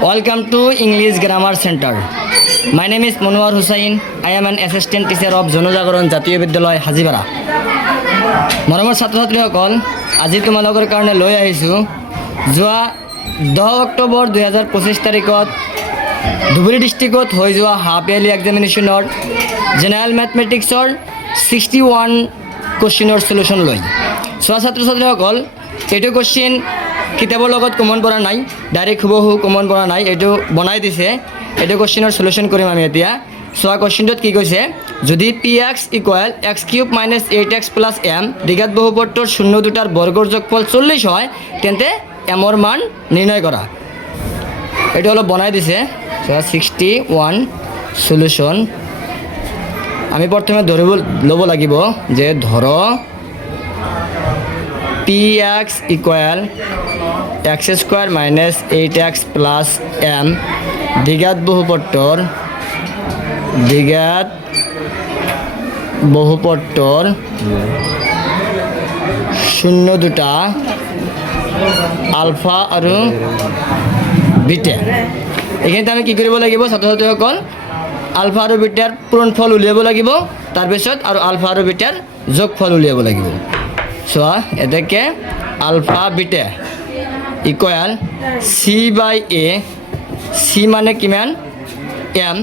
Welcome to English Grammar Center. My name is Monwar Hussain. I am an assistant teacher of Jonojagaron Jatiyo Bidyalay Hajibara. মৰমৰ ছাত্ৰ-ছাত্ৰীসকল আজি তোমালোকৰ কাৰণে লৈ আহিছোঁ যোৱা 10 অক্টোবৰ 2025 তাৰিখত ধুবুৰী ডিষ্ট্ৰিক্টত হৈ যোৱা হাফ ইয়াৰলি এক্সামিনেশ্যনৰ জেনেৰেল মেথমেটিক্সৰ 61 কুৱেশ্যনৰ সলিউশ্যন লৈ চোৱা ছাত্ৰ-ছাত্ৰীসকল এইটো কুৱেশ্যন কিতাপৰ লগত কমন পৰা নাই ডাইৰেক্ট হুবহু কমন পৰা নাই এইটো বনাই দিছে এইটো কুৱেশ্যনৰ সলিউশ্যন কৰিম আমি এতিয়া চোৱা কুৱেশ্যনটোত কি কৈছে যদি px equal x³ - 8x + m দ্বিঘাত বহুপদৰ শূন্য দুটাৰ বৰ্গৰ যোগফল 40 হয় তেন্তে m ৰ মান নিৰ্ণয় কৰা এইটো অলপ বনাই দিছে চোৱা 61 সলিউশ্যন আমি প্ৰথমে ধৰিব ল'ব লাগিব যে ধৰ px equal x² - 8x + m দ্বিঘাত বহুপদৰ শূন্য দুটা আলফা আৰু বিটা এইখিনিতে আমি কি কৰিব লাগিব ছাত্ৰ-ছাত্ৰীসকল আলফা আৰু বিটাৰ পূৰণফল উলিয়াব লাগিব তাৰপিছত আৰু আলফা আৰু বিটাৰ যোগফল উলিয়াব লাগিব চোৱা এতেকে ULFA beta equal c/a c মানে কিমান m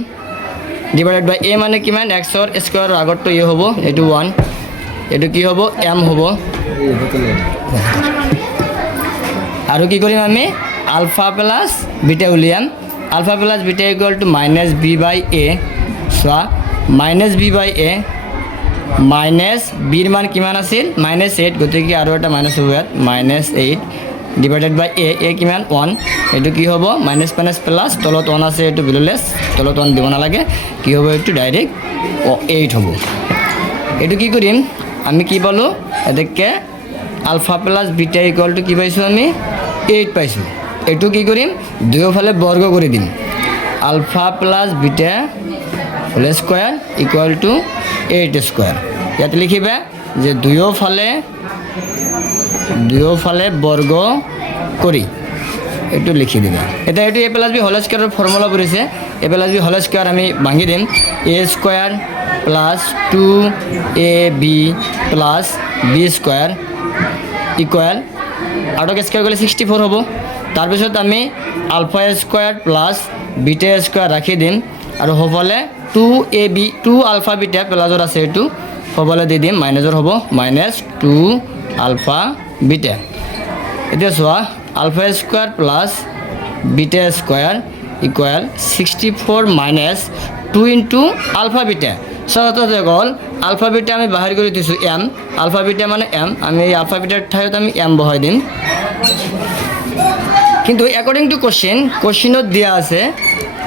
ডিভাইডেড বাই a মানে কিমান x ৰ স্কয়াৰৰ আগতটো a হ'ব এটো 1 এটো কি হ'ব m হ'ব আৰু কি কৰিম আমি আলফা প্লাস বিটা উলিয়াম alpha plus beta equal to -b/a so -b/a minus b ৰ মান কিমান আছিল -8 গতিকে আৰু এটা মাইনাস হ'ব ইয়াত -8 ডিভাইডেড বাই a কিমান 1 এটো কি হ'ব মাইনাস মাইনাস প্লাস তলত 1 আছে এটো বিললেস তলত 1 দিব না লাগে কি হ'ব এটো ডাইরেক্ট 8 হ'ব এটো কি কৰিম আমি কি পালো এদিকে alpha plus beta equal to কি পাইছো আমি 8 পাইছো এটো কি কৰিম দুয়োফালে বৰ্গ কৰি দিম alpha plus beta whole square equal to 8 square ইয়াত লিখিবা যে দুয়োফালে বর্গ করি এটু লিখি দিবা এটা এটু a + b হোল স্কয়ারের ফর্মুলা পড়িছে a + b হোল স্কয়ার আমি ভাঙি দিম a² + 2ab + b² ইকুয়াল আটক স্কয়ার করলে 64 হবো তারপিছত আমি আলফা স্কয়ার + বিটা স্কয়ার রাখি দিম আর হবলে 2ab 2 আলফা বিটা প্লাসর আছে এটু হবলে দি দিম মাইনাসর হবো -2 আলফা বিটা এটা সোয়া alpha square plus beta square equal 64 - 2 into alpha beta সহজভাবে আলফা বিটা আমি বাহির করে দিছো m আলফা বিটা মানে m আমি এই আলফা বিটার ঠাইত আমি m বহাই দিম কিন্তু অ্যাকর্ডিং টু কোশ্চেনত দিয়া আছে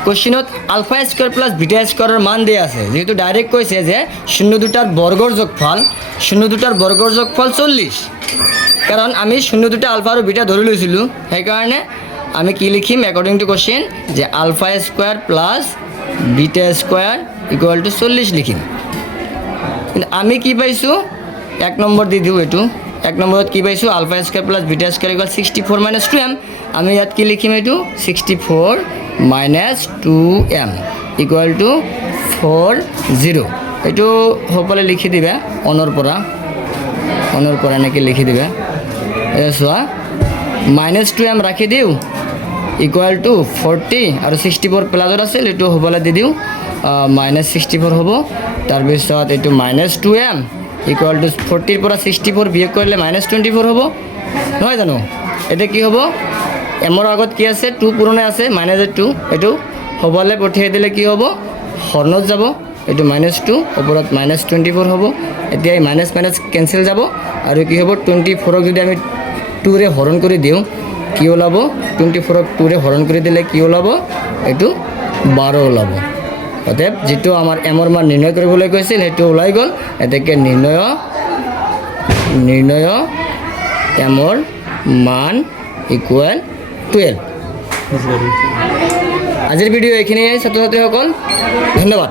কোশ্চেনত আলফা স্কয়ার প্লাস বিটা স্কয়ারের মান দিয়া আছে যেহেতু ডাইরেক্ট কইছে যে শূন্য দুটার বর্গর যোগফল 40 কারণ আমি শূন্য দুটা আলফা আর বিটা ধরে লইছিলো সেই কারণে আমি কি লিখিম অ্যাকর্ডিং টু কোশ্চেন যে alpha square plus beta square equal to 40 লিখিম কিন্তু আমি কি পাইছো এক নম্বর দি দিও এটু এক নম্বরত কি পাইছো alpha square plus beta square equal 64 - 2m আমি ইয়াত কি লিখিম এটু 64 - 2m ইকুয়াল টু 40 এটু সকলে লিখি দিবা অনৰ পৰা এনেকৈ লিখি দিবা চোৱা -2m ৰাখি দিও ইকুয়াল টু 40 আৰু 64 প্লাসৰ আছিল এটু হ'বলে দি দিও -64 হ'ব তাৰপিছত এটু -2m ইকুয়াল টু 40 ৰ পৰা 64 বিয়োগ কৰিলে -24 হ'ব নহয় জানো এটা কি হ'ব m ৰ আগত কি আছে 2 পুৰণে আছে -2 এটু হ'বলে পঠিয়াই দিলে কি হ'ব হৰণত যাব এটু -2 ওপৰত -24 হ'ব এতিয়া এই মাইনাস মাইনাস ক্যান্সেল যাব আৰু কি হ'ব 24 ক যদি আমি 2 ৰে হৰণ কৰি দিও কি ওলাব 24 ক 2 ৰে হৰণ কৰি দিলে কি ওলাব এটু 12 ওলাব অতএব যেটো আমাৰ m ৰ মান নিৰ্ণয় কৰিবলৈ কৈছিল হেতু ওলাই গল এতেকে নিৰ্ণয় m ৰ মান ইকুয়াল 12 আজিৰ ভিডিও এইখিনিয়ে ছাত্ৰ-ছাত্ৰীসকল ধন্যবাদ।